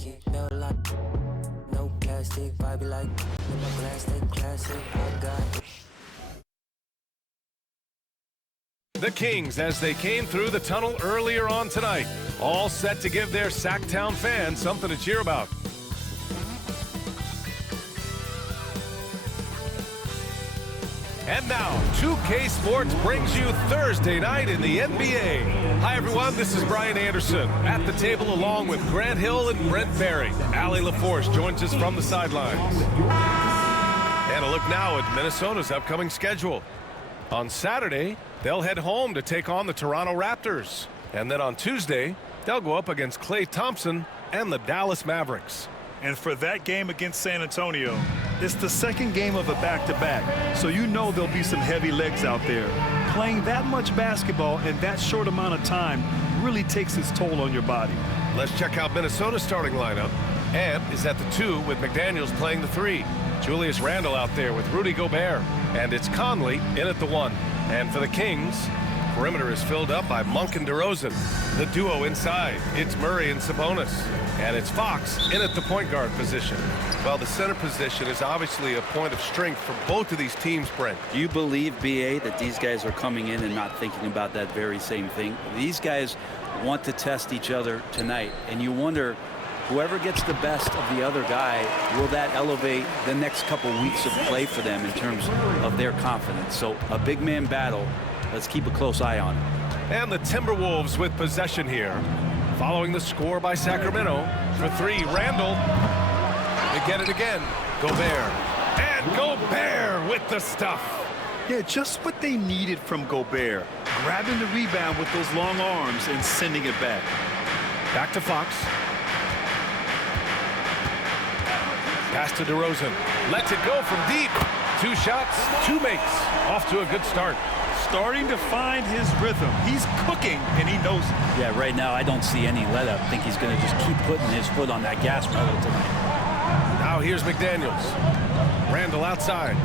kick, no like, no plastic, vibe like, with my glass, they classic, I got. The Kings, as they came through the tunnel earlier on tonight, all set to give their Sacktown fans something to cheer about. And now, 2K Sports brings you Thursday night in the NBA. Hi, everyone. This is Brian Anderson at the table along with Grant Hill and Brent Barry. Allie LaForce joins us from the sidelines. And a look now at Minnesota's upcoming schedule. On Saturday, they'll head home to take on the Toronto Raptors. And then on Tuesday, they'll go up against Klay Thompson and the Dallas Mavericks. And for that game against San Antonio, it's the second game of a back-to-back. So you know there'll be some heavy legs out there. Playing that much basketball in that short amount of time really takes its toll on your body. Let's check out Minnesota's starting lineup. Ant is at the 2 with McDaniels playing the 3. Julius Randle out there with Rudy Gobert. And it's Conley in at the 1. And for the Kings, perimeter is filled up by Monk and DeRozan. The duo inside, it's Murray and Sabonis. And it's Fox in at the point guard position. Well, the center position is obviously a point of strength for both of these teams, Brent. Do you believe, B.A., that these guys are coming in and not thinking about that very same thing? These guys want to test each other tonight, and you wonder, whoever gets the best of the other guy, will that elevate the next couple weeks of play for them in terms of their confidence? So a big man battle. Let's keep a close eye on it. And the Timberwolves with possession here. Following the score by Sacramento. For 3, Randle. They get it again. Gobert. And Gobert with the stuff. Yeah, just what they needed from Gobert. Grabbing the rebound with those long arms and sending it back. Back to Fox. Pass to DeRozan. Lets it go from deep. 2 shots, 2 makes. Off to a good start. Starting to find his rhythm. He's cooking, and he knows it. Yeah, right now I don't see any let up. I think he's going to just keep putting his foot on that gas pedal tonight. Now here's McDaniels. Randle outside.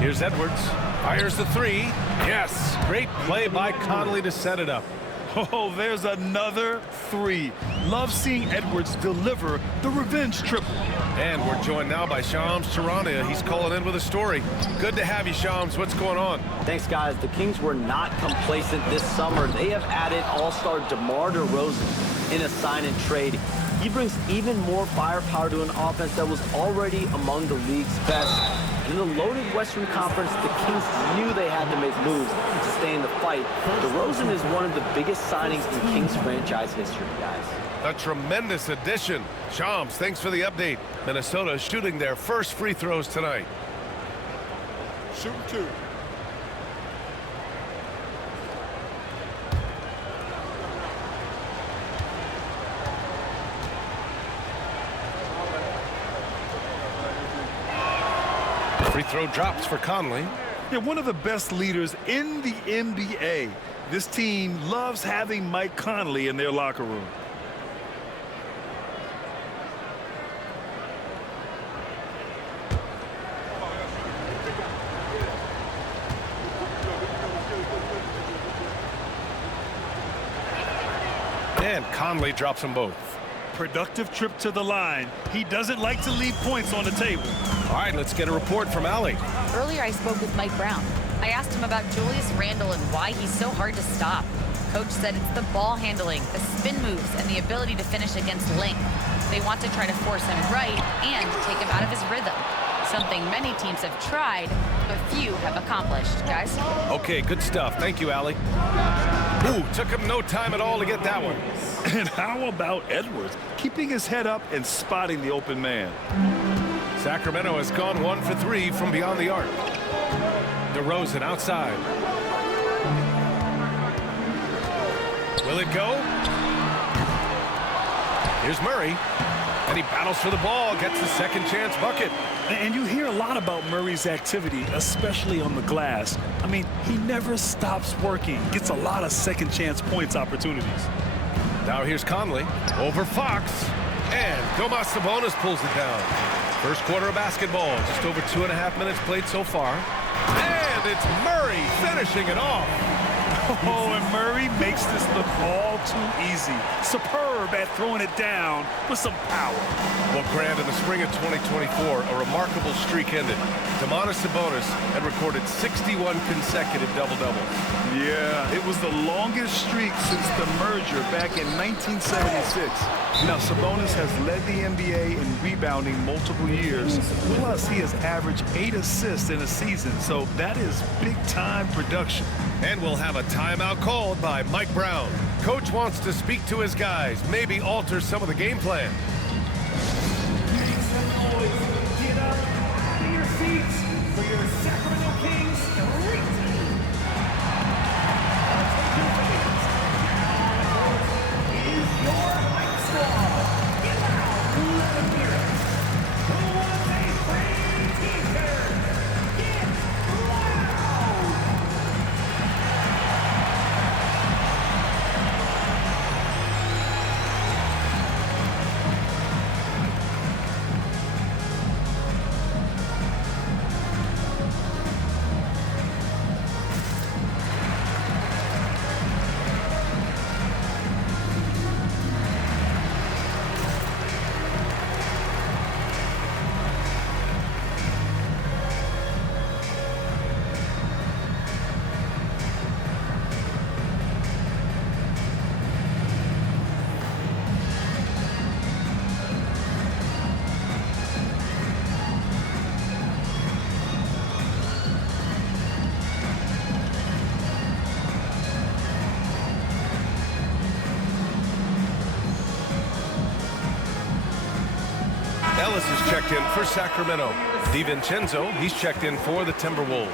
Here's Edwards. Fires the 3. Yes, great play by Conley to set it up. Oh, there's another 3. Love seeing Edwards deliver the revenge triple. And we're joined now by Shams Charania. He's calling in with a story. Good to have you, Shams. What's going on? Thanks, guys. The Kings were not complacent this summer. They have added all-star DeMar DeRozan in a sign-and-trade. He brings even more firepower to an offense that was already among the league's best. And in the loaded Western Conference, the Kings knew they had to make moves to stay in the fight. DeRozan is one of the biggest signings in Kings franchise history, guys. A tremendous addition. Shams, thanks for the update. Minnesota is shooting their first free throws tonight. Shoot 2. Free throw drops for Conley. They're one of the best leaders in the NBA. This team loves having Mike Conley in their locker room. And Conley drops them both. Productive trip to the line. He doesn't like to leave points on the table. All right, let's get a report from Allie. Earlier, I spoke with Mike Brown. I asked him about Julius Randle and why he's so hard to stop. Coach said it's the ball handling, the spin moves, and the ability to finish against length. They want to try to force him right and take him out of his rhythm. Something many teams have tried, but few have accomplished. Guys? Okay, good stuff. Thank you, Allie. Ooh, took him no time at all to get that one. And how about Edwards? Keeping his head up and spotting the open man. Sacramento has gone 1 for 3 from beyond the arc. DeRozan outside. Will it go? Here's Murray. And he battles for the ball, gets the second chance bucket. And you hear a lot about Murray's activity, especially on the glass. I mean, he never stops working. Gets a lot of second chance points opportunities. Now here's Conley over Fox. And Domas Sabonis pulls it down. First quarter of basketball, just over 2.5 minutes played so far. And it's Murray finishing it off. Oh, and Murray makes this look all too easy. Superb at throwing it down with some power. Well, Grant, in the spring of 2024, a remarkable streak ended. Domantas Sabonis had recorded 61 consecutive double-doubles. Yeah, it was the longest streak since the merger back in 1976. Now, Sabonis has led the NBA in rebounding multiple years. Plus, he has averaged 8 assists in a season, so that is big-time production. And we'll have a timeout called by Mike Brown. Coach wants to speak to his guys, maybe alter some of the game plan. Get up out of your seats for your Sacramento Kings streak team. Is your hype squad. Get out, let them hear it. Who wants a free t-shirt? Get loud! Ellis is checked in for Sacramento. DiVincenzo, he's checked in for the Timberwolves.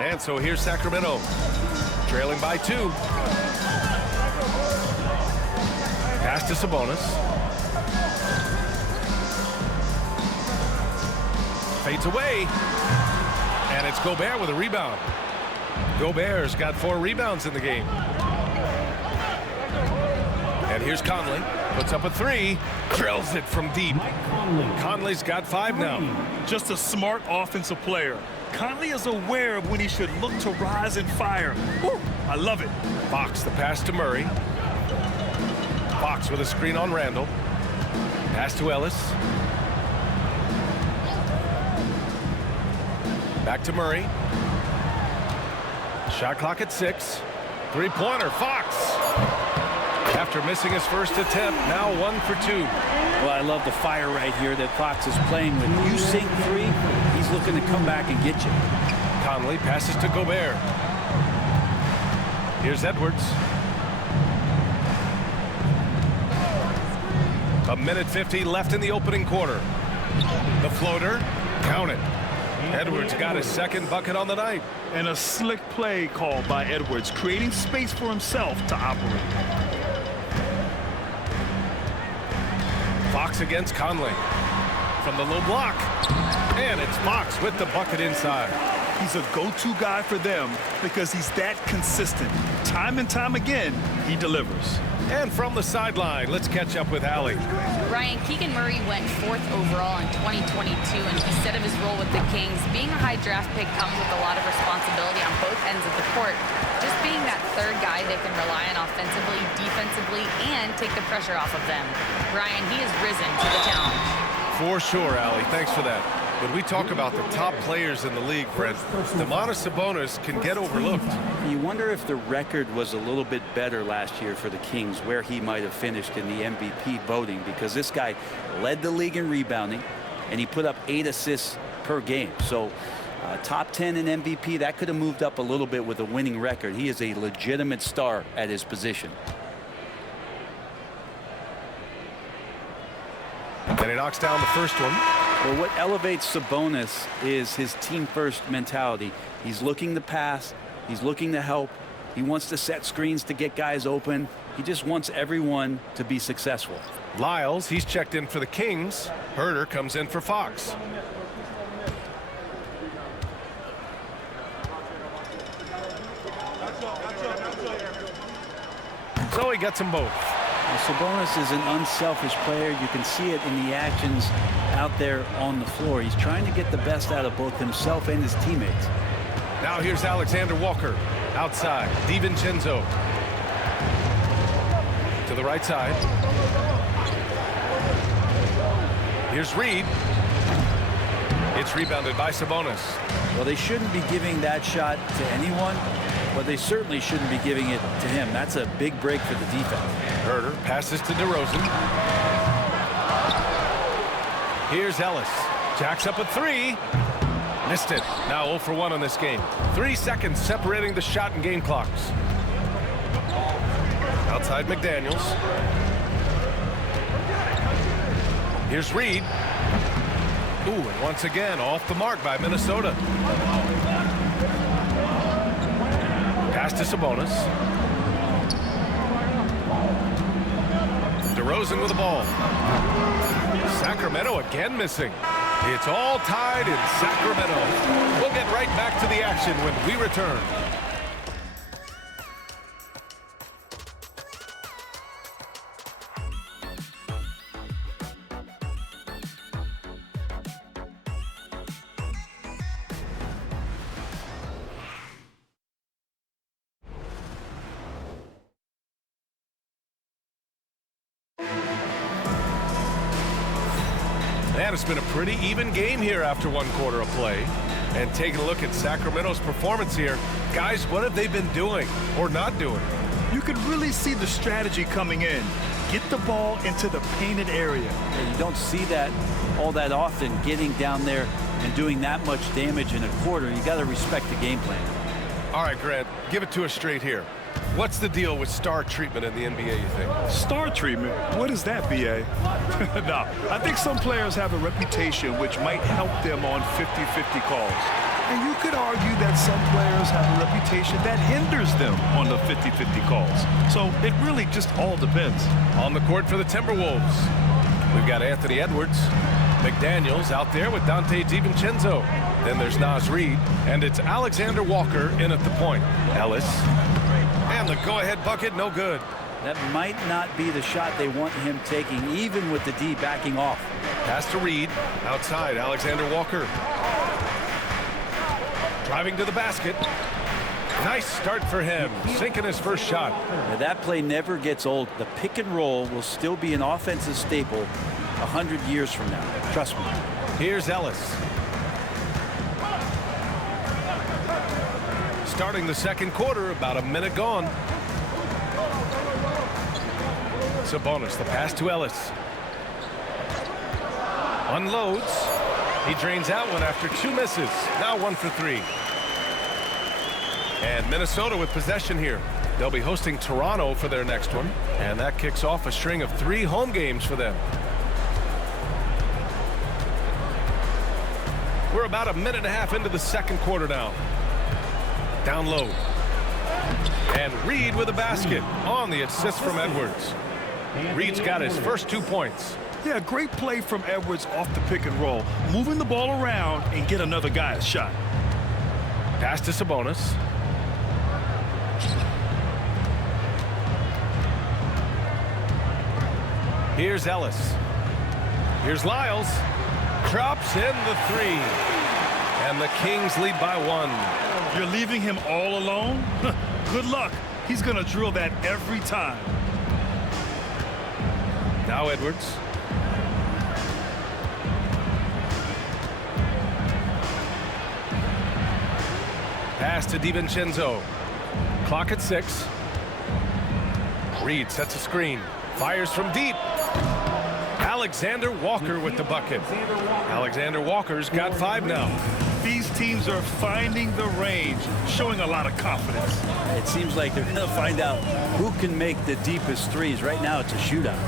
And so here's Sacramento, trailing by 2. Pass to Sabonis. Fades away. And it's Gobert with a rebound. Gobert's got 4 rebounds in the game. And here's Conley. Puts up a 3. Drills it from deep. Conley's got 5 now. Just a smart offensive player. Conley is aware of when he should look to rise and fire. Woo, I love it. Fox, the pass to Murray. Fox with a screen on Randall. Pass to Ellis. Back to Murray. Shot clock at 6. Three-pointer, Fox. After missing his first attempt, now 1 for 2. Well, I love the fire right here that Fox is playing with. You sink 3, he's looking to come back and get you. Conley passes to Gobert. Here's Edwards. A minute 50 left in the opening quarter. The floater, count it. Edwards got his second bucket on the night. And a slick play called by Edwards, creating space for himself to operate. Fox against Conley. From the low block. And it's Fox with the bucket inside. He's a go-to guy for them because he's that consistent. Time and time again, he delivers. And from the sideline, let's catch up with Allie. Ryan, Keegan Murray went 4th overall in 2022, and he said of his role with the Kings, being a high draft pick comes with a lot of responsibility on both ends of the court. Just being that third guy they can rely on offensively, defensively, and take the pressure off of them. Ryan, he has risen to the challenge. For sure, Allie. Thanks for that. When we talk about the top players in the league, Brent, Domantas Sabonis can get overlooked. You wonder if the record was a little bit better last year for the Kings, where he might have finished in the MVP voting, because this guy led the league in rebounding, and he put up 8 assists per game. So top 10 in MVP, that could have moved up a little bit with a winning record. He is a legitimate star at his position. And he knocks down the first one. Well, what elevates Sabonis is his team-first mentality. He's looking to pass. He's looking to help. He wants to set screens to get guys open. He just wants everyone to be successful. Lyles, he's checked in for the Kings. Herter comes in for Fox. So he gets them both. Well, Sabonis is an unselfish player. You can see it in the actions out there on the floor. He's trying to get the best out of both himself and his teammates. Now here's Alexander Walker. Outside, DiVincenzo. To the right side. Here's Reed. It's rebounded by Sabonis. Well, they shouldn't be giving that shot to anyone, but they certainly shouldn't be giving it to him. That's a big break for the defense. Herter passes to DeRozan. Here's Ellis. Jacks up a three. Missed it. Now 0 for 1 on this game. 3 seconds separating the shot and game clocks. Outside McDaniels. Here's Reed. Ooh, and once again off the mark by Minnesota. Pass to Sabonis. DeRozan with the ball. Sacramento again missing. It's all tied in Sacramento. We'll get right back to the action when we return. Man, it's been a pretty even game here after 1 quarter of play. And taking a look at Sacramento's performance here, guys, what have they been doing or not doing? You can really see the strategy coming in. Get the ball into the painted area. And you don't see that all that often, getting down there and doing that much damage in a quarter. You got to respect the game plan. All right, Grant, give it to us straight here. What's the deal with star treatment in the NBA, you think? Star treatment? What is that, BA? No, I think some players have a reputation which might help them on 50-50 calls. And you could argue that some players have a reputation that hinders them on the 50-50 calls. So it really just all depends. On the court for the Timberwolves, we've got Anthony Edwards. McDaniels out there with Dante DiVincenzo. Then there's Naz Reid, and it's Alexander Walker in at the point. Ellis. And the go-ahead bucket, no good. That might not be the shot they want him taking, even with the D backing off. Pass to Reid. Outside, Alexander Walker. Driving to the basket. Nice start for him, sinking his first shot. Now, that play never gets old. The pick and roll will still be an offensive staple 100 years from now. Trust me. Here's Ellis. Starting the second quarter, about a minute gone. Sabonis, the pass to Ellis. Unloads. He drains out one after 2 misses. Now 1 for 3. And Minnesota with possession here. They'll be hosting Toronto for their next one. And that kicks off a string of 3 home games for them. We're about a minute and a half into the second quarter now. Down low. And Reed with a basket on the assist from Edwards. Reed's got his first 2 points. Yeah, great play from Edwards off the pick and roll. Moving the ball around and get another guy a shot. Pass to Sabonis. Here's Ellis. Here's Lyles. Drops in the 3. And the Kings lead by 1. You're leaving him all alone? Good luck. He's going to drill that every time. Now Edwards. Pass to DiVincenzo. Clock at 6. Reed sets a screen. Fires from deep. Alexander Walker with the bucket. Alexander Walker's got 5 now. These teams are finding the range, showing a lot of confidence. It seems like they're going to find out who can make the deepest threes. Right now, it's a shootout.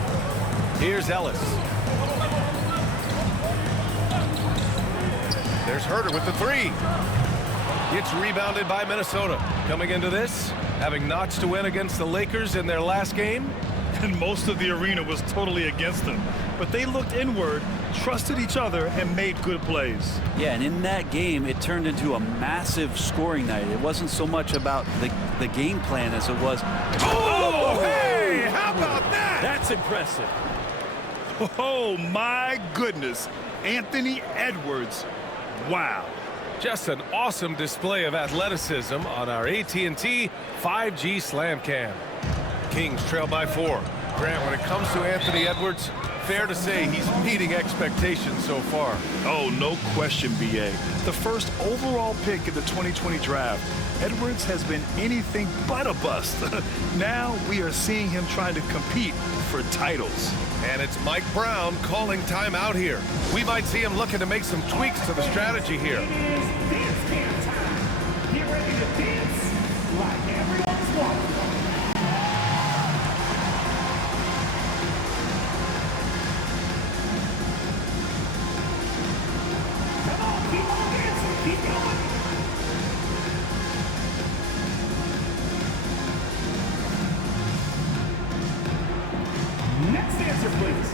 Here's Ellis. There's Herter with the 3. It's rebounded by Minnesota. Coming into this, having notched to win against the Lakers in their last game. And most of the arena was totally against them. But they looked inward, trusted each other, and made good plays. Yeah, and in that game, it turned into a massive scoring night. It wasn't so much about the game plan as it was. Oh, hey! That's impressive. Oh, my goodness. Anthony Edwards. Wow. Just an awesome display of athleticism on our AT&T 5G Slam Cam. Kings trail by 4. Grant, when it comes to Anthony Edwards, fair to say he's meeting expectations so far. Oh, no question, B.A. The first overall pick in the 2020 draft, Edwards has been anything but a bust. Now we are seeing him trying to compete for titles. And it's Mike Brown calling timeout here. We might see him looking to make some tweaks to the strategy here. It is dance camp time. Get ready to dance like everyone's watching. Come on, keep on dancing. Keep going. Next dancer, please.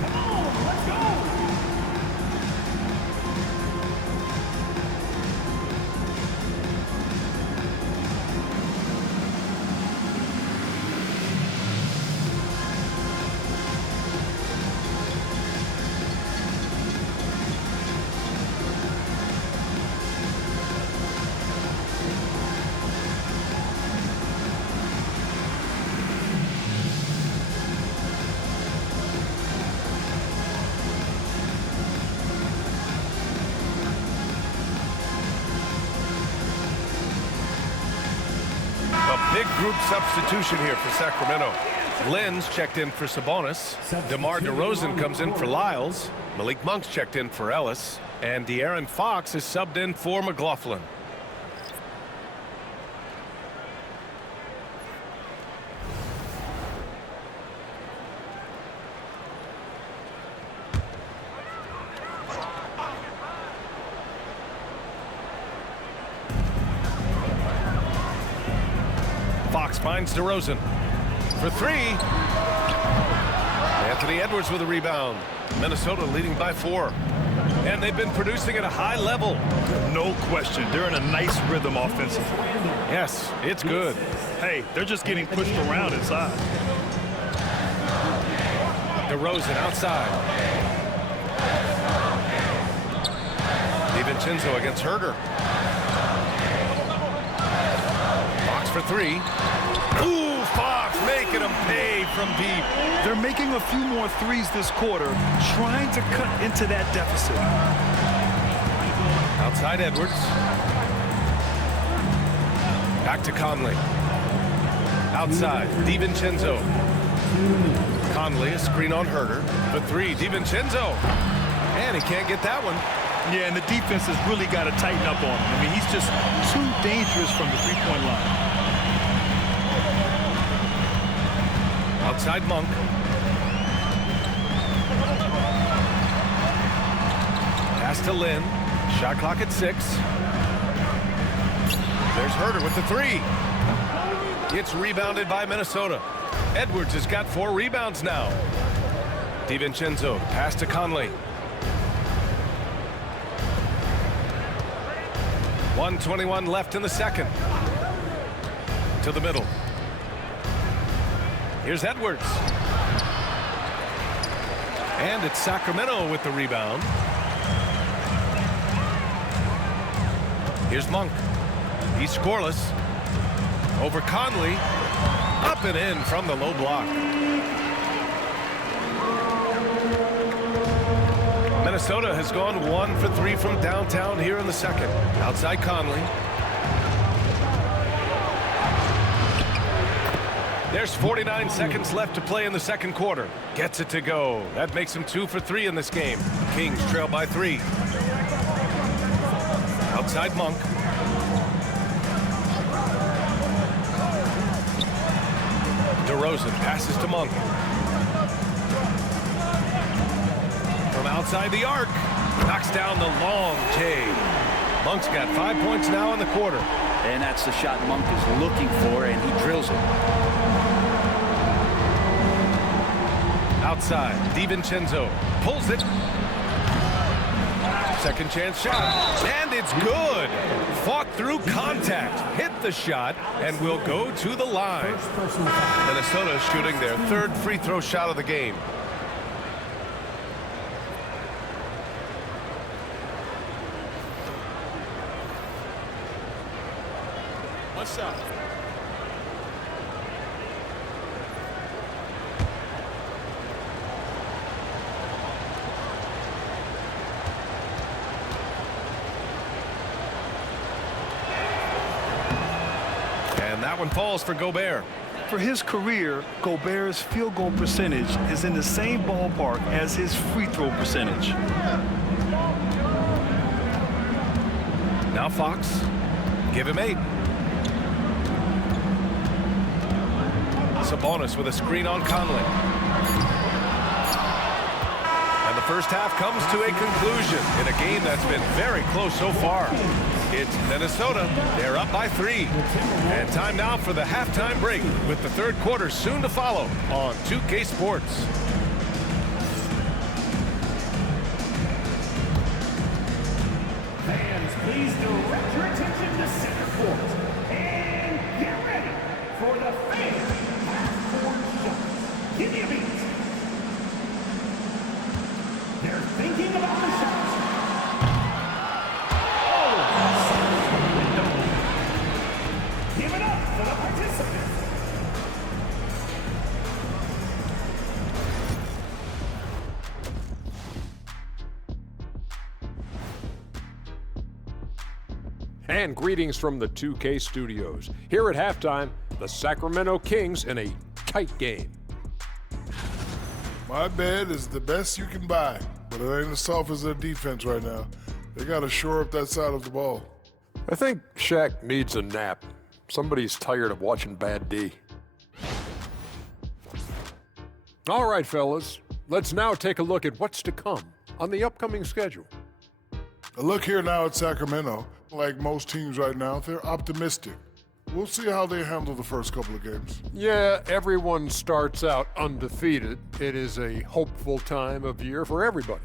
Come on, let's go. A big group substitution here for Sacramento. Lynn's checked in for Sabonis. DeMar DeRozan comes in for Lyles. Malik Monk's checked in for Ellis. And De'Aaron Fox is subbed in for McLaughlin. Fox finds DeRozan for 3. Anthony Edwards with a rebound. Minnesota leading by 4. And they've been producing at a high level. No question. They're in a nice rhythm offensively. Yes, it's good. Hey, they're just getting pushed around inside. DeRozan outside. DiVincenzo against Herter. Fox for 3. Ooh, Fox making them pay from deep. They're making a few more threes this quarter, trying to cut into that deficit. Outside Edwards. Back to Conley. Outside, DiVincenzo. Conley, a screen on Herter. For 3, DiVincenzo. And he can't get that one. Yeah, and the defense has really got to tighten up on him. I mean, he's just too dangerous from the three-point line. Outside Monk. Pass to Lynn. Shot clock at 6. There's Herter with the 3. It's rebounded by Minnesota. Edwards has got 4 rebounds now. DiVincenzo, pass to Conley. 1:21 left in the second. To the middle. Here's Edwards. And it's Sacramento with the rebound. Here's Monk. He's scoreless. Over Conley. Up and in from the low block. Minnesota has gone 1 for 3 from downtown here in the second. Outside Conley. There's 49 seconds left to play in the second quarter. Gets it to go. That makes him 2 for 3 in this game. Kings trail by 3. Outside Monk. DeRozan passes to Monk. From outside the arc. Knocks down the long J. Monk's got 5 points now in the quarter. And that's the shot Monk is looking for, and he drills it. Outside, DiVincenzo pulls it. Second chance shot, and it's good. Fought through contact, hit the shot, and will go to the line. Minnesota is shooting their third free throw shot of the game. What's up? And that one falls for Gobert. For his career, Gobert's field goal percentage is in the same ballpark as his free throw percentage. Now Fox, give him 8. Sabonis with a screen on Conley. And the first half comes to a conclusion in a game that's been very close so far. It's Minnesota. They're up by 3. And time now for the halftime break with the third quarter soon to follow on 2K Sports. Fans, please direct your attention to center court. And get ready for the fan half-court shots. Give me a beat. They're thinking about the shots. Oh, Sacramento. Give it up for the participants. And greetings from the 2K studios. Here at halftime, the Sacramento Kings in a tight game. My bed is the best you can buy, but it ain't as soft as their defense right now. They got to shore up that side of the ball. I think Shaq needs a nap. Somebody's tired of watching Bad D. All right, fellas, let's now take a look at what's to come on the upcoming schedule. A look here now at Sacramento. Like most teams right now, they're optimistic. We'll see how they handle the first couple of games. Yeah, everyone starts out undefeated. It is a hopeful time of year for everybody.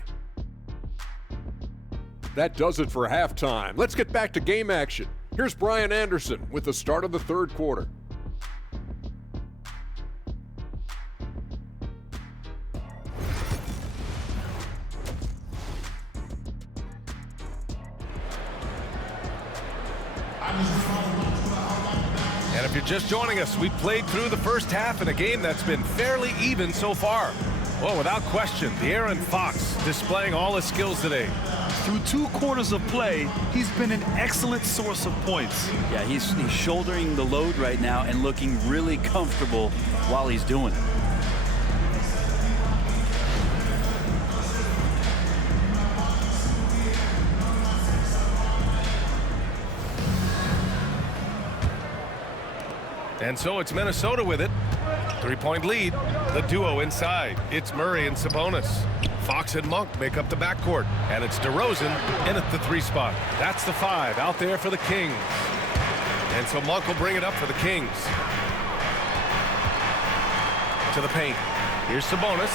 That does it for halftime. Let's get back to game action. Here's Brian Anderson with the start of the third quarter. And if you're just joining us, we played through the first half in a game that's been fairly even so far. Well, without question, De'Aaron Fox displaying all his skills today. Through 2 quarters of play, he's been an excellent source of points. Yeah, he's shouldering the load right now and looking really comfortable while he's doing it. And so it's Minnesota with it. 3-point lead. The duo inside. It's Murray and Sabonis. Fox and Monk make up the backcourt. And it's DeRozan in at the 3 spot. That's the 5 out there for the Kings. And so Monk will bring it up for the Kings. To the paint. Here's Sabonis.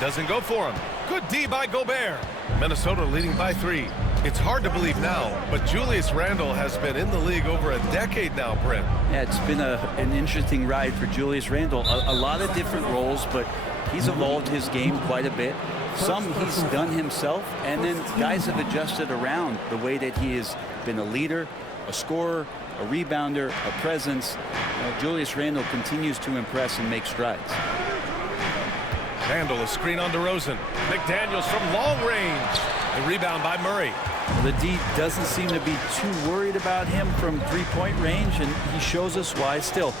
Doesn't go for him. Good D by Gobert. Minnesota leading by 3. It's hard to believe now, but Julius Randle has been in the league over a decade now, Brent. Yeah, it's been an interesting ride for Julius Randle. A lot of different roles, but he's evolved his game quite a bit. Some he's done himself, and then guys have adjusted around the way that he has been a leader, a scorer, a rebounder, a presence. Julius Randle continues to impress and make strides. Randle, a screen on DeRozan. McDaniels from long range. The rebound by Murray. The D doesn't seem to be too worried about him from 3-point range, and he shows us why. Still,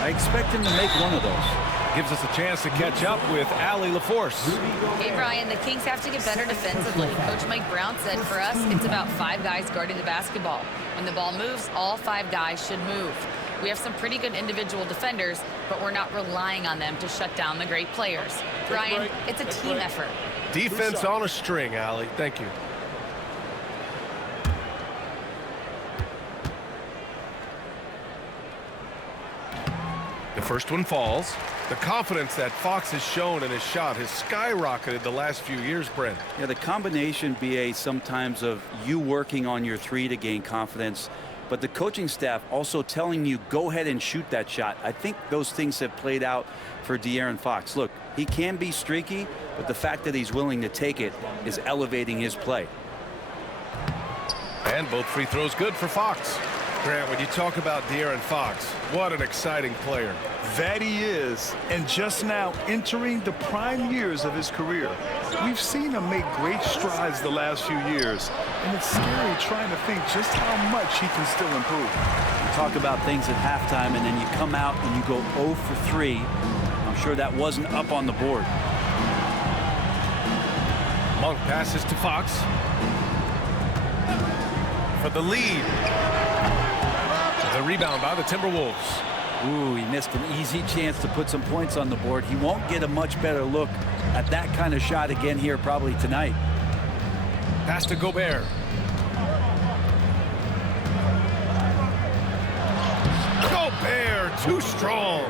I expect him to make one of those. Gives us a chance to catch up with Allie LaForce. Hey, Brian, the Kings have to get better defensively. Coach Mike Brown said for us, it's about 5 guys guarding the basketball. When the ball moves, all 5 guys should move. We have some pretty good individual defenders, but we're not relying on them to shut down the great players. Brian, it's a team effort. Defense on a string, Allie. Thank you. The first one falls. The confidence that Fox has shown in his shot has skyrocketed the last few years, Brent. Yeah, the combination, BA, sometimes of you working on your three to gain confidence, but the coaching staff also telling you, go ahead and shoot that shot. I think those things have played out for De'Aaron Fox. Look, he can be streaky, but the fact that he's willing to take it is elevating his play. And both free throws good for Fox. Grant, when you talk about De'Aaron Fox, what an exciting player. That he is, and just now entering the prime years of his career. We've seen him make great strides the last few years, and it's scary trying to think just how much he can still improve. You talk about things at halftime, and then you come out and you go 0 for 3. I'm sure that wasn't up on the board. Monk passes to Fox for the lead. The rebound by the Timberwolves. Ooh, he missed an easy chance to put some points on the board. He won't get a much better look at that kind of shot again here probably tonight. Pass to Gobert. Gobert, too strong.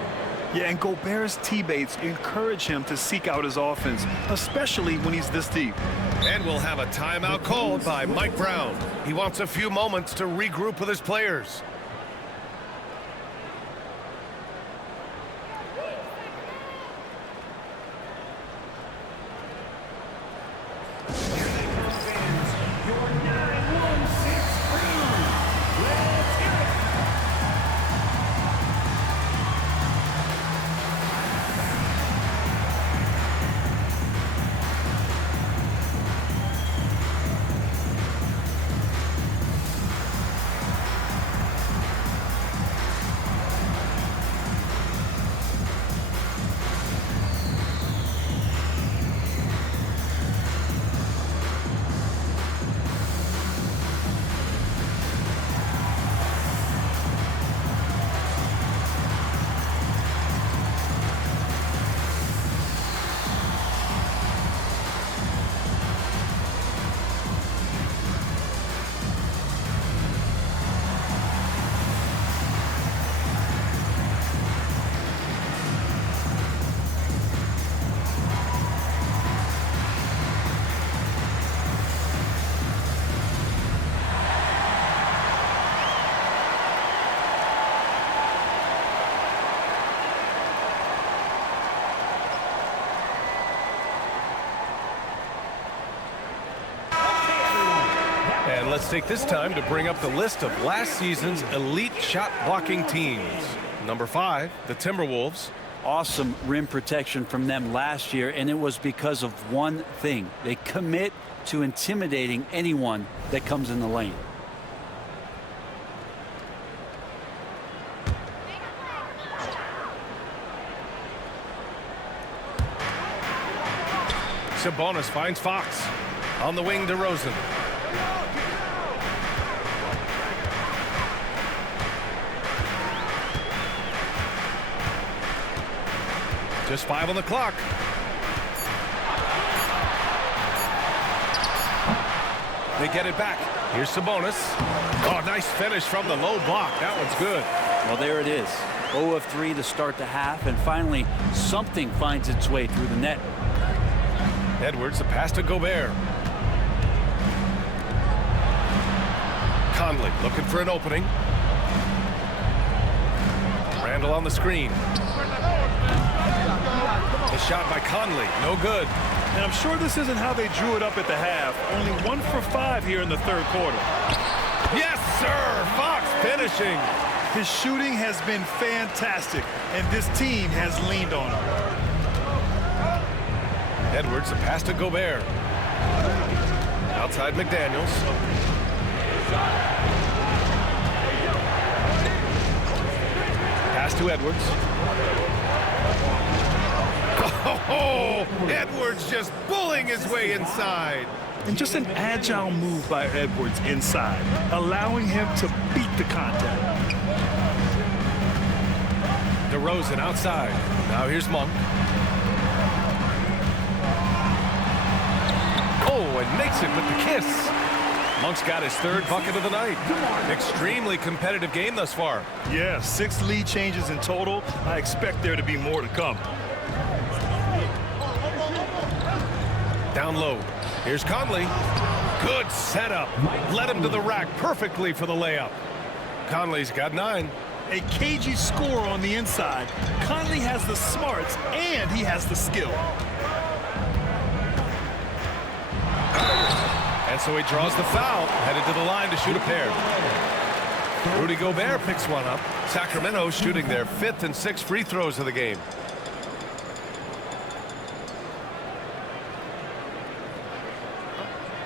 Yeah, and Gobert's teammates encourage him to seek out his offense, especially when he's this deep. And we'll have a timeout called by Mike Brown. He wants a few moments to regroup with his players. And let's take this time to bring up the list of last season's elite shot blocking teams. Number 5, the Timberwolves. Awesome rim protection from them last year, and it was because of one thing. They commit to intimidating anyone that comes in the lane. Sabonis finds Fox. On the wing, DeRozan. Just 5 on the clock. They get it back. Here's Sabonis. Oh, nice finish from the low block. That one's good. Well, there it is. 0 of 3 to start the half, and finally something finds its way through the net. Edwards, the pass to Gobert. Conley looking for an opening. Randall on the screen. The shot by Conley, no good. And I'm sure this isn't how they drew it up at the half. Only 1 for 5 here in the third quarter. Yes, sir! Fox finishing. His shooting has been fantastic, and this team has leaned on him. Edwards, the pass to Gobert. Outside McDaniels. Pass to Edwards. Oh, Edwards just bullying his way inside. And just an agile move by Edwards inside, allowing him to beat the contact. DeRozan outside. Now here's Monk. Oh, and makes it with the kiss. Monk's got his third bucket of the night. Extremely competitive game thus far. Yeah, 6 lead changes in total. I expect there to be more to come. Down low. Here's Conley. Good setup. Led him to the rack perfectly for the layup. Conley's got 9. A cagey score on the inside. Conley has the smarts and he has the skill. And so he draws the foul, headed to the line to shoot a pair. Rudy Gobert picks one up. Sacramento shooting their 5th and 6th free throws of the game.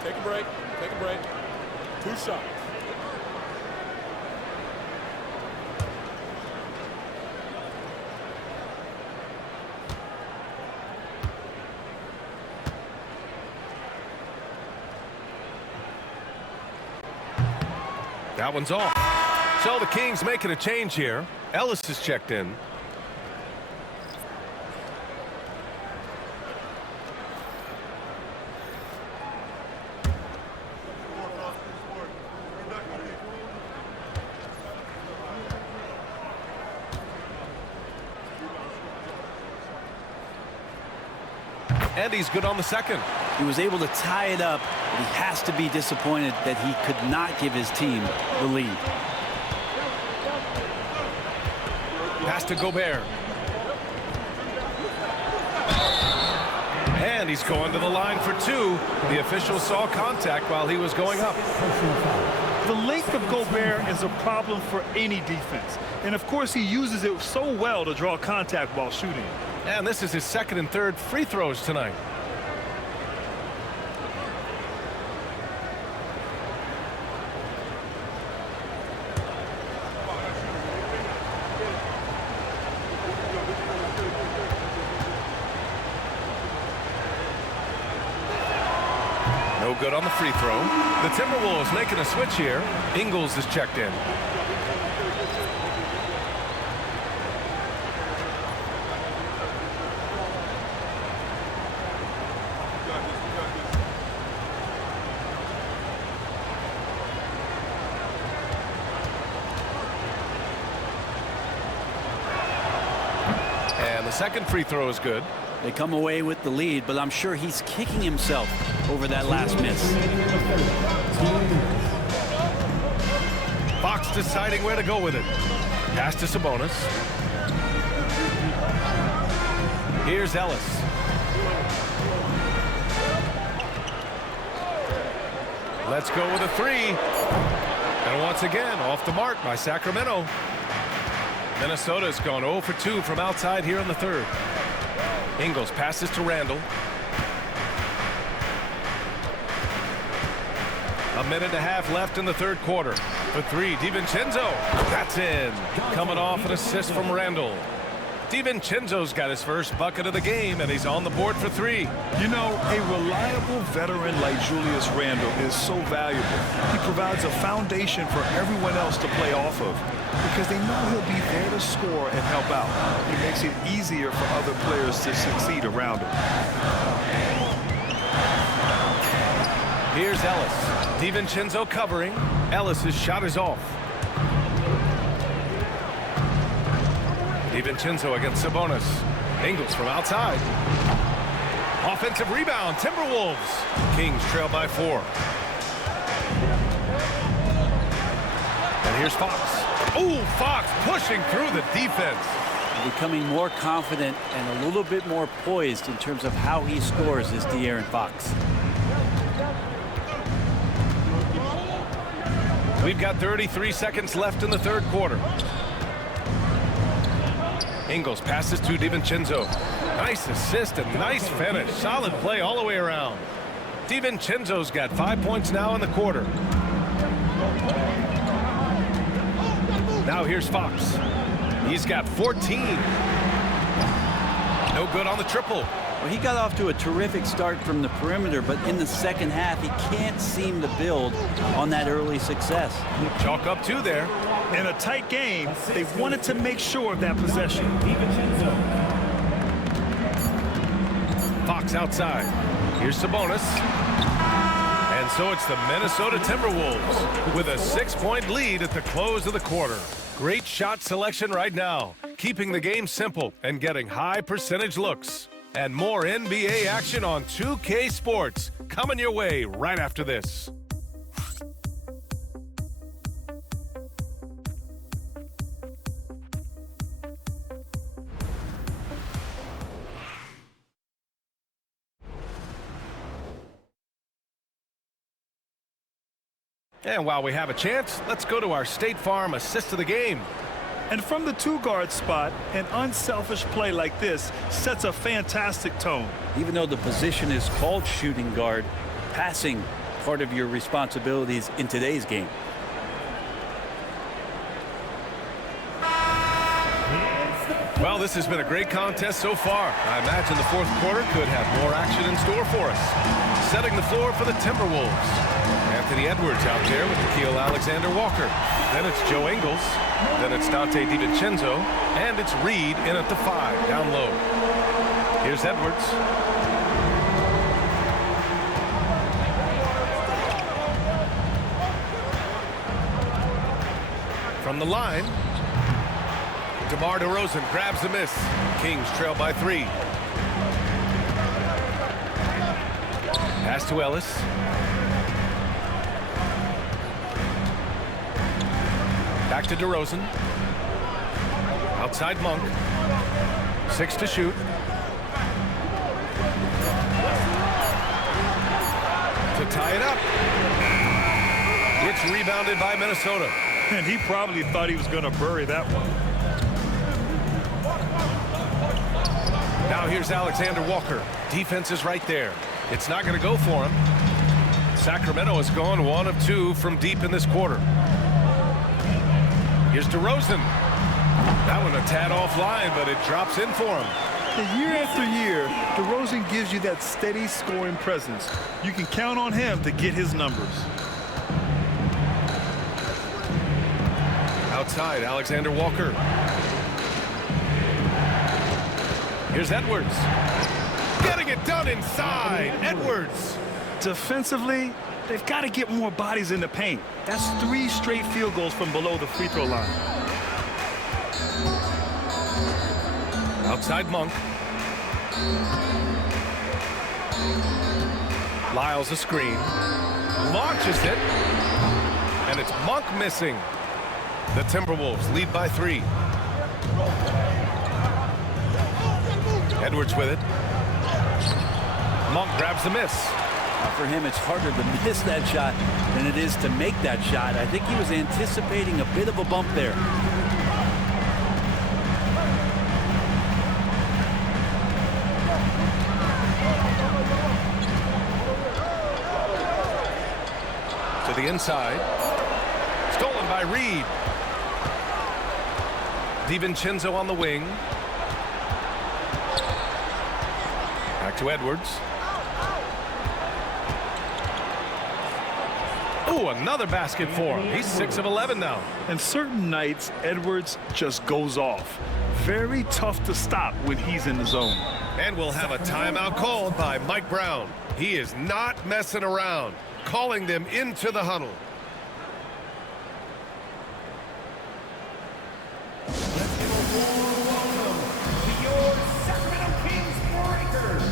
Take a break. Take a break. 2 shots. That one's off. So the Kings making a change here. Ellis is checked in. And he's good on the second. He was able to tie it up, but he has to be disappointed that he could not give his team the lead. Pass to Gobert. And he's going to the line for 2. The official saw contact while he was going up. The length of Gobert is a problem for any defense. And of course he uses it so well to draw contact while shooting. And this is his 2nd and 3rd free throws tonight. No good on the free throw. The Timberwolves making a switch here. Ingles is checked in. And the 2nd free throw is good. They come away with the lead, but I'm sure he's kicking himself over that last miss. Fox deciding where to go with it. Pass to Sabonis. Here's Ellis. Let's go with a 3. And once again, off the mark by Sacramento. Minnesota's gone 0 for 2 from outside here in the 3rd. Ingles passes to Randall. A minute and a half left in the 3rd quarter. For 3, DiVincenzo. That's in. Coming off an assist from Randall. DiVincenzo's got his first bucket of the game, and he's on the board for 3. You know, a reliable veteran like Julius Randle is so valuable. He provides a foundation for everyone else to play off of because they know he'll be there to score and help out. It makes it easier for other players to succeed around him. Here's Ellis. DiVincenzo covering. Ellis's shot is off. DiVincenzo against Sabonis. Ingles from outside. Offensive rebound, Timberwolves. Kings trail by 4. And here's Fox. Oh, Fox pushing through the defense. Becoming more confident and a little bit more poised in terms of how he scores is De'Aaron Fox. We've got 33 seconds left in the 3rd quarter. Ingles passes to DiVincenzo. Nice assist and nice finish. Solid play all the way around. DiVincenzo's got 5 points now in the quarter. Now here's Fox. He's got 14. No good on the triple. Well, he got off to a terrific start from the perimeter, but in the 2nd half, he can't seem to build on that early success. Chalk up 2 there. In a tight game, they wanted to make sure of that possession. Fox outside. Here's Sabonis. And so it's the Minnesota Timberwolves with a 6-point lead at the close of the quarter. Great shot selection right now, keeping the game simple and getting high percentage looks. And more NBA action on 2K Sports coming your way right after this. And while we have a chance, let's go to our State Farm assist of the game. And from the two-guard spot, an unselfish play like this sets a fantastic tone. Even though the position is called shooting guard, passing part of your responsibilities in today's game. Well, this has been a great contest so far. I imagine the fourth quarter could have more action in store for us. Setting the floor for the Timberwolves. Anthony Edwards out there with Nickeil Alexander-Walker. Then it's Joe Ingles. Then it's Dante DiVincenzo. And it's Reed in at the 5, down low. Here's Edwards. From the line, DeMar DeRozan grabs the miss. Kings trail by 3. Pass to Ellis. Back to DeRozan. Outside Monk. 6 to shoot. To tie it up. It's rebounded by Minnesota. And he probably thought he was going to bury that one. Now here's Alexander Walker. Defense is right there. It's not going to go for him. Sacramento has gone 1 of 2 from deep in this quarter. Here's DeRozan. That one a tad offline, but it drops in for him. And year after year, DeRozan gives you that steady scoring presence. You can count on him to get his numbers. Outside, Alexander Walker. Here's Edwards. Getting it done inside. Edwards. Defensively, they've got to get more bodies in the paint. That's 3 straight field goals from below the free throw line. Outside Monk. Lyles a screen. Launches it. And it's Monk missing. The Timberwolves lead by 3. Edwards with it. Monk grabs the miss. For him, it's harder to miss that shot than it is to make that shot. I think he was anticipating a bit of a bump there. To the inside. Stolen by Reed. DiVincenzo on the wing. Back to Edwards. Oh, another basket for him. He's 6 of 11 now. And certain nights, Edwards just goes off. Very tough to stop when he's in the zone. And we'll have a timeout called by Mike Brown. He is not messing around, calling them into the huddle. Let's give a warm welcome to your Sacramento Kings Breakers.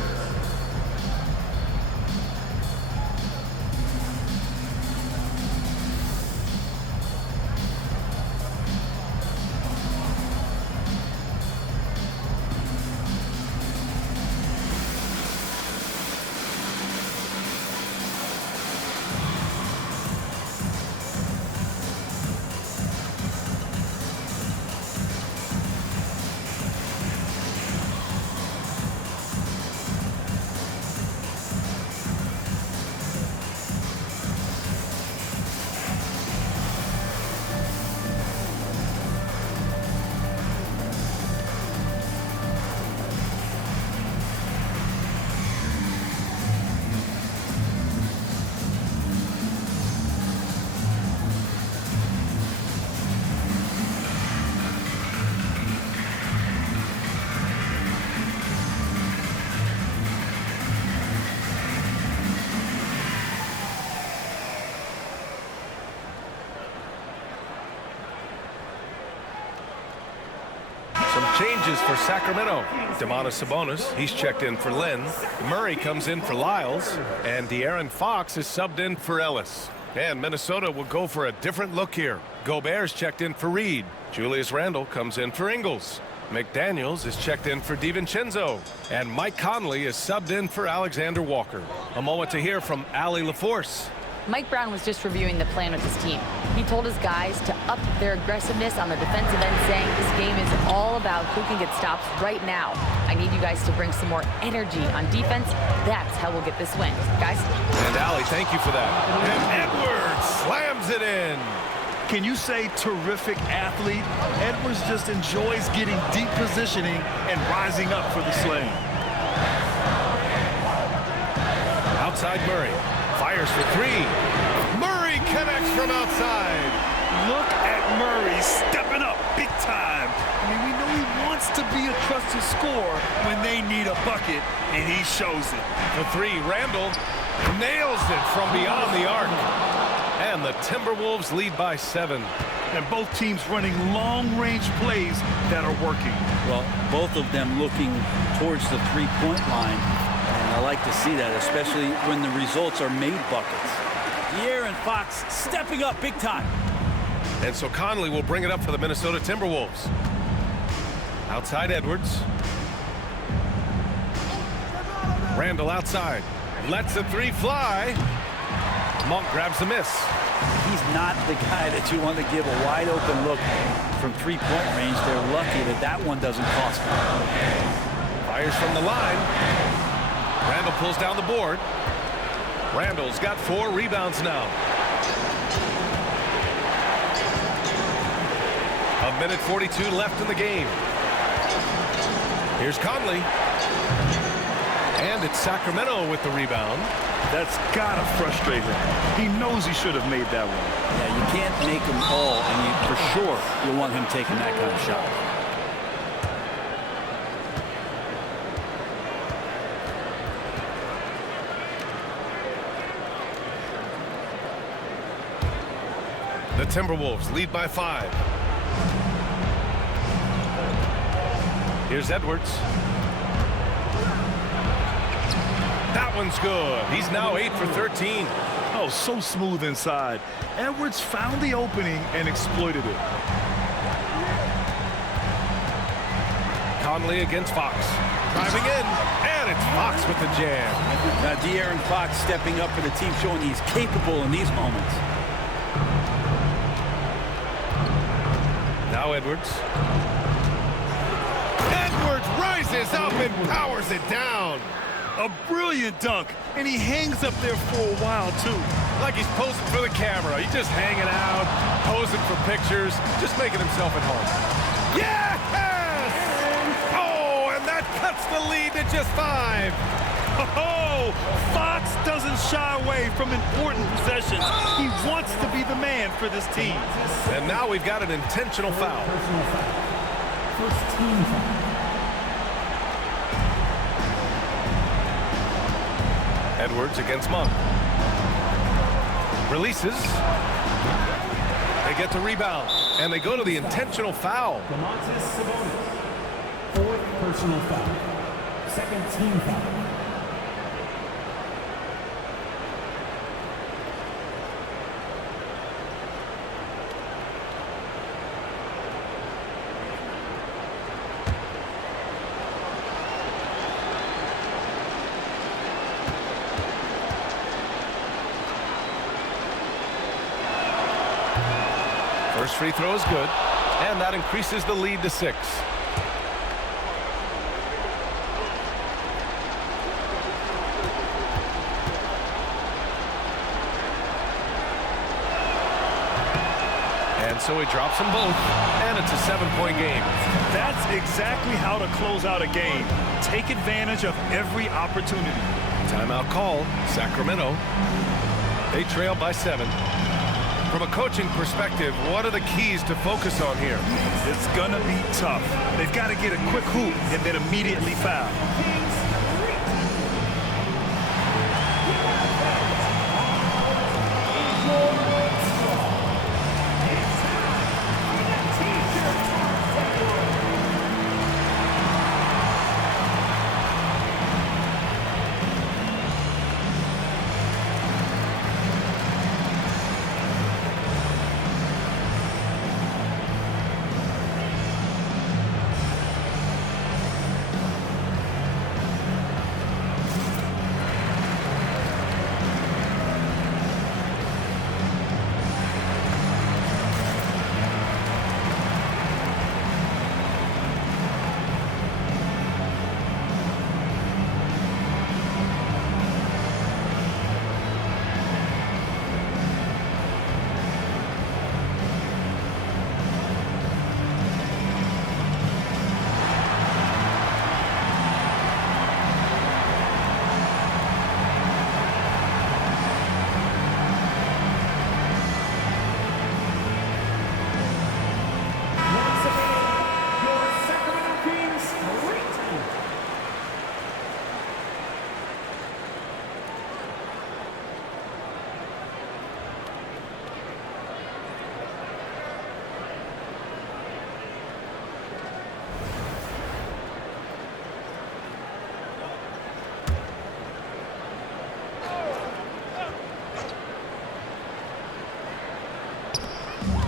Some changes for Sacramento. Demonis Sabonis, he's checked in for Lynn. Murray comes in for Lyles. And De'Aaron Fox is subbed in for Ellis. And Minnesota will go for a different look here. Gobert's checked in for Reed. Julius Randle comes in for Ingles. McDaniels is checked in for DiVincenzo. And Mike Conley is subbed in for Alexander Walker. A moment to hear from Allie LaForce. Mike Brown was just reviewing the plan with his team. He told his guys to up their aggressiveness on the defensive end, saying this game is all about who can get stops right now. I need you guys to bring some more energy on defense. That's how we'll get this win. Guys? And Allie, thank you for that. And Edwards slams it in. Can you say terrific athlete? Edwards just enjoys getting deep positioning and rising up for the slam. Outside Murray. Fires for three. Murray connects from outside. Look at Murray stepping up big time. I mean, we know he wants to be a trusted scorer when they need a bucket, and he shows it. For three, Randle nails it from beyond the arc. And the Timberwolves lead by 7. And both teams running long-range plays that are working. Well, both of them looking towards the three-point line. And I like to see that, especially when the results are made buckets. De'Aaron Fox stepping up big time. And so Conley will bring it up for the Minnesota Timberwolves. Outside Edwards. Randle outside. Lets the three fly. Monk grabs the miss. He's not the guy that you want to give a wide open look from three-point range. They're lucky that that one doesn't cost them. Fires from the line. Randle pulls down the board. Randle's got 4 rebounds now. A minute 42 left in the game. Here's Conley. And it's Sacramento with the rebound. That's gotta frustrate him. He knows he should have made that one. Yeah, you can't make them all, and for sure you want him taking that kind of shot. The Timberwolves lead by 5. Here's Edwards. That one's good. He's now 8 for 13. Oh, so smooth inside. Edwards found the opening and exploited it. Conley against Fox. Driving in, and it's Fox with the jam. Now, De'Aaron Fox stepping up for the team, showing he's capable in these moments. Now Edwards. Edwards rises up and powers it down. A brilliant dunk, and he hangs up there for a while, too. Like he's posing for the camera. He's just hanging out, posing for pictures, just making himself at home. Yes! Oh, and that cuts the lead to just 5. Oh, Fox doesn't shy away from important possessions. He wants to be the man for this team. And now we've got an intentional foul. First team foul. Edwards against Monk. Releases. They get the rebound, and they go to the intentional foul. Demonis Sabonis. 4th personal foul. 2nd team foul. First free throw is good, and that increases the lead to 6. And so he drops them both, and it's a 7-point game. That's exactly how to close out a game. Take advantage of every opportunity. Timeout call, Sacramento. They trail by 7. From a coaching perspective, what are the keys to focus on here? It's gonna be tough. They've got to get a quick hoop and then immediately foul.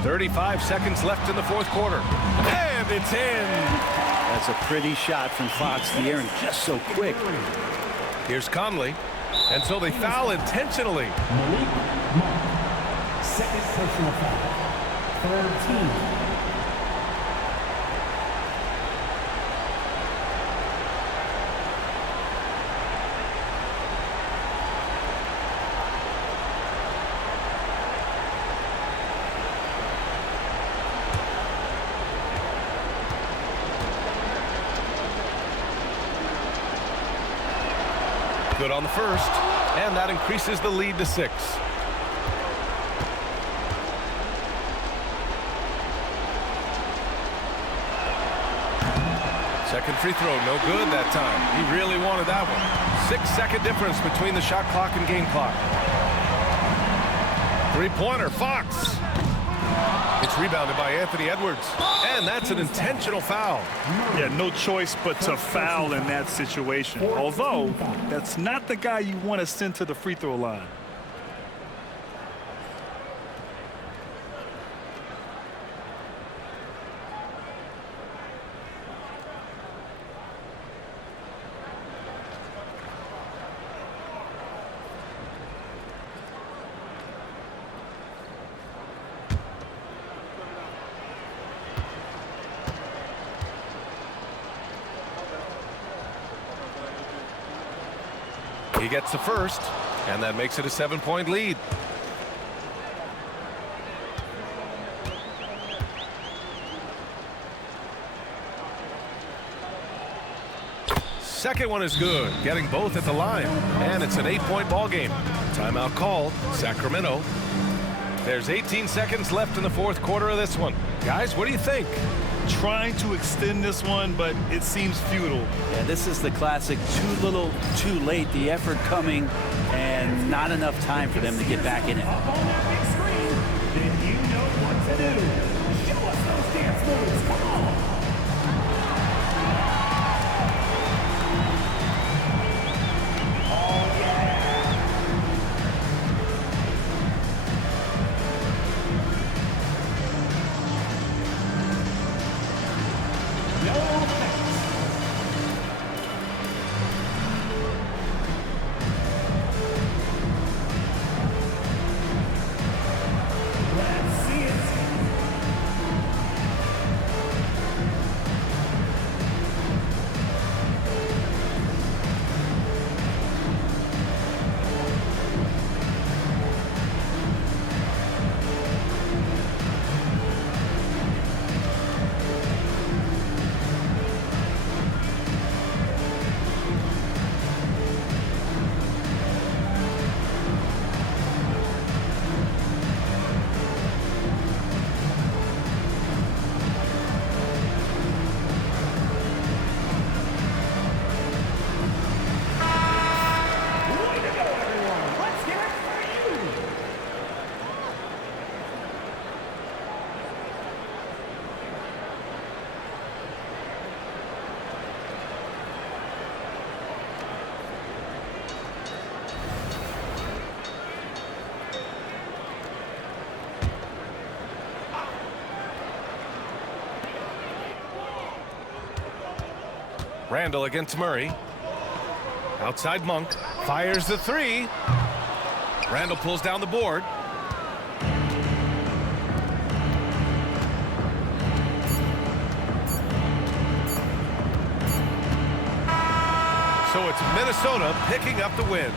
35 seconds left in the fourth quarter. And it's in. That's a pretty shot from Fox. The Aaron just so quick. Here's Conley. And so they foul intentionally. Second personal foul. Third team. Good on the first, and that increases the lead to 6. Second free throw, no good that time. He really wanted that one. 6-second difference between the shot clock and game clock. Three-pointer, Fox. It's rebounded by Anthony Edwards, and that's an intentional foul. Yeah, no choice but to foul in that situation. Although, that's not the guy you want to send to the free throw line. He gets the first, and that makes it a 7-point lead. Second one is good, getting both at the line, and it's an 8-point ball game. Timeout called, Sacramento. There's 18 seconds left in the fourth quarter of this one. Guys, what do you think? Trying to extend this one, but it seems futile. Yeah, this is the classic too little, too late. The effort coming and not enough time for them to get back in it. Up on that big screen, then you know what to do. Show us those dance moves. Come on. Oh, yeah. No offense. Let's see it. Way to go, everyone. Let's hear it for you. Randall against Murray. Outside Monk. Fires the three. Randall pulls down the board. So it's Minnesota picking up the win.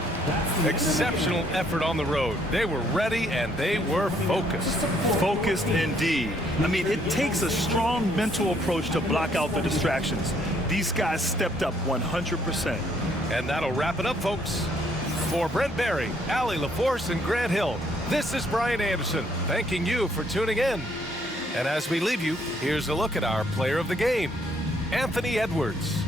Exceptional effort on the road. They were ready and they were focused. Focused indeed. I mean, it takes a strong mental approach to block out the distractions. These guys stepped up 100%. And that'll wrap it up, folks. For Brent Barry, Allie LaForce, and Grant Hill, this is Brian Anderson thanking you for tuning in. And as we leave you, here's a look at our player of the game, Anthony Edwards.